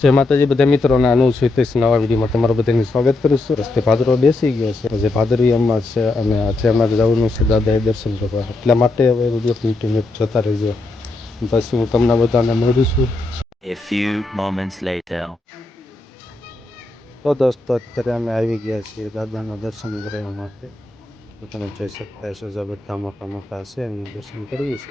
જય માતાજી બધા મિત્રોને આનું સ્વીતેશ નવા વિડીયોમાં તમારું બધાનું સ્વાગત કરું છું. રસ્તે ભાદરો બેસી ગયો છે જે ભાદરવી અમાસ છે અને આજે અમારે જવાનું છે દાદાએ દર્શન કરવા. એટલા માટે હવે વીડિયો કન્ટિન્યુ જતા રહેજો. પછી હું તમને બધાને મળું છું. A few moments later. તો દોસ્તો અત્યારે અમે આવી ગયા છીએ દાદાના દર્શન કરવા માટે. તો તમે જોઈ શકતા હશો જે બધા મોટા મોટા છે એનું દર્શન કરીએ છે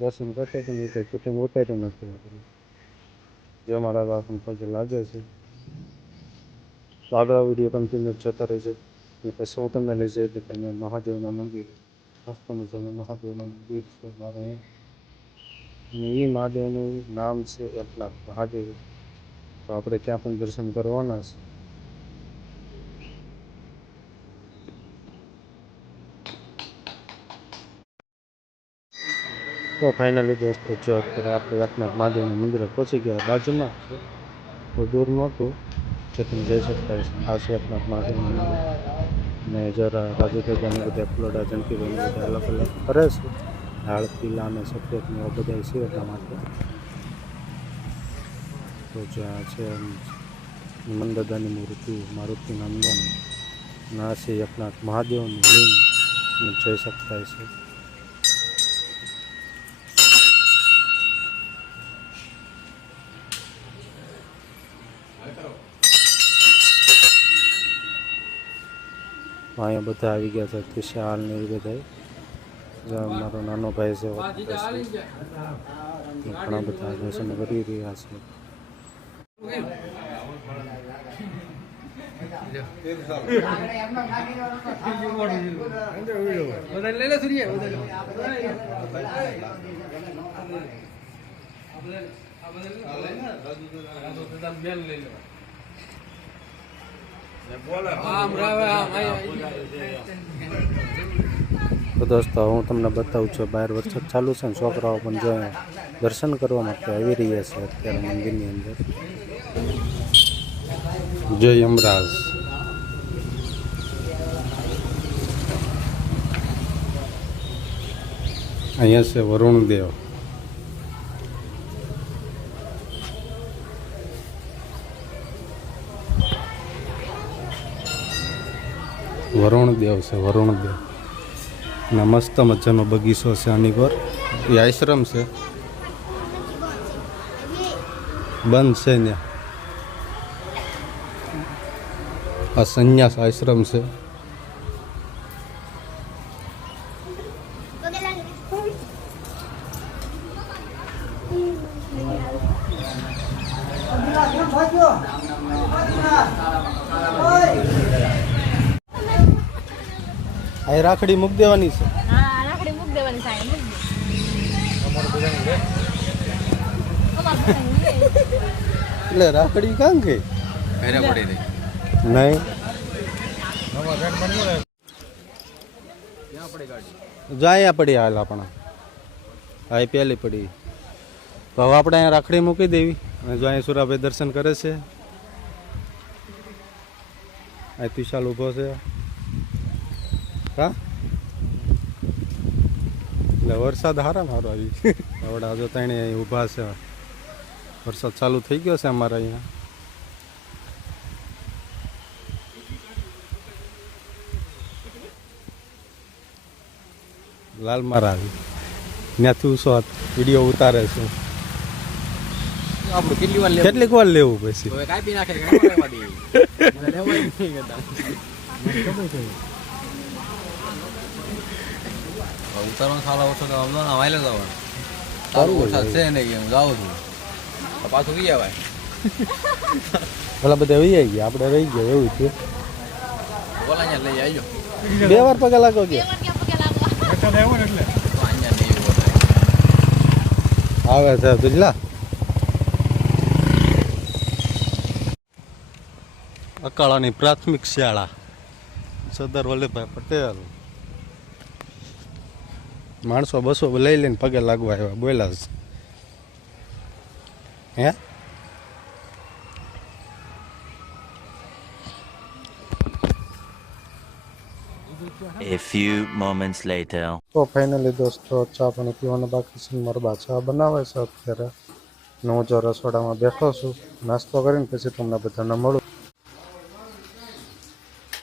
દર્શન કરતે તો નહીં કુટુંબ ઉતાર્યું નથી જે મારા બાપને પગે લાગે છે. આગળ વીડિયો તમને જતા રહેજો. પછી હું તમને લઈ જઈ કે તમે મહાદેવના મંદિર. મસ્ત મજાનું મહાદેવના મંદિર છે મારે. એ મહાદેવનું નામ છે એટલા મહાદેવ. તો આપણે ત્યાં પણ દર્શન કરવાના છે. તો ફાઇનલી દોસ્તો જો અત્યારે આપણે એકનાથ મહાદેવના મંદિરે પહોંચી ગયા બાજુમાં છે તો દૂર નહોતું કે તમે જઈ શકતા હશો. આ છે એકનાથ મહાદેવનું મંદિર ને જરા રાજુ દાદાને બધા ફ્લોડા જંતીભાઈ બધા અલગ અલગ કરે છે લાલ પીલા અને સફેદ ને એવા બધા છે એટલા માટે તો જ્યાં છે મંદદાની મૂર્તિ મારુતિ નંદન અને આ છે એકનાથ મહાદેવનું લિંગ તમે જોઈ શકતા છે અહીંયા બધા આવી ગયા છે વિશાલ ને એ બધા જ્યાં મારો નાનો ભાઈ છે વખતે છે. ને ઘણા બધા દર્શન કરી રહ્યા છે તો દોસ્તો હું તમને બતાવું છું બહાર વરસાદ ચાલુ છે ને છોકરાઓ પણ જો અહીંયા દર્શન કરવા માટે આવી રહ્યા છે અત્યારે મંદિરની અંદર જય યમરાજ અહીંયા છે વરુણ દેવ વરુણ દેવ છે વરુણ દેવ અને મસ્ત મજાનો બગીચો છે આની પર એ આશ્રમ છે બંધ છે ત્યાં આ સંન્યાસ આશ્રમ છે આ રાખડી મૂક દેવાની છે. હા રાખડી મૂક દેવાની સાહેબ મૂક દે. અમાર બધાને લઈ. એટલે રાખડી કાં ગઈ નહીં. જાય પડી હાલ આપણા. હા એ પહેલી પડી. તો હવે આપણે અહીંયા રાખડી મૂકી દેવી. અને જો અહીં સુરાભાઈ દર્શન કરે છે. આ તુશાલ ઊભો છે. હા? એટલે વરસાદ હારા મારો આવી. આવડા આજે ત્રણે અહીં ઊભા છે. વરસાદ ચાલુ થઈ ગયો છે અમારા અહીંયા. લાલ મારા આવી. ત્યાંથી ઉસો વીડિયો ઉતારે છે. આપણે કેટલી વાર કેટલીક વાર લેવું પછી? કાપી નાખે કે કામ લેવા દે મને લેવાય નહીં કહેતા. હવે ઉતારવાનો સારા ઓછો તો અમદાવાદ અમારે જવાનું સારું વરસાદ છે ને કે હું જાઉં છું. તો પાછું કઈ આવાય. પેલા બધા વહી ગયા આપણે રહી ગયા એવું છે. બોલા અહીંયા લઈ આવજો બે વાર પગે લાગો કે? આવે છે બિજલા અકાળાની પ્રાથમિક શાળા સરદાર વલ્લભભાઈ પટેલ. માણસો બસો લઈ લઈને પગે લાગવા આવ્યા બોલ્યા છે હે A few moments later. તો ફાઇનલી દોસ્તો ચા પાણી પીવાનું બાકી છે મારા બા ચા બનાવે છે અત્યારે ને હું જો રસોડામાં બેઠો છું નાસ્તો કરીને પછી તમને બધાને મળું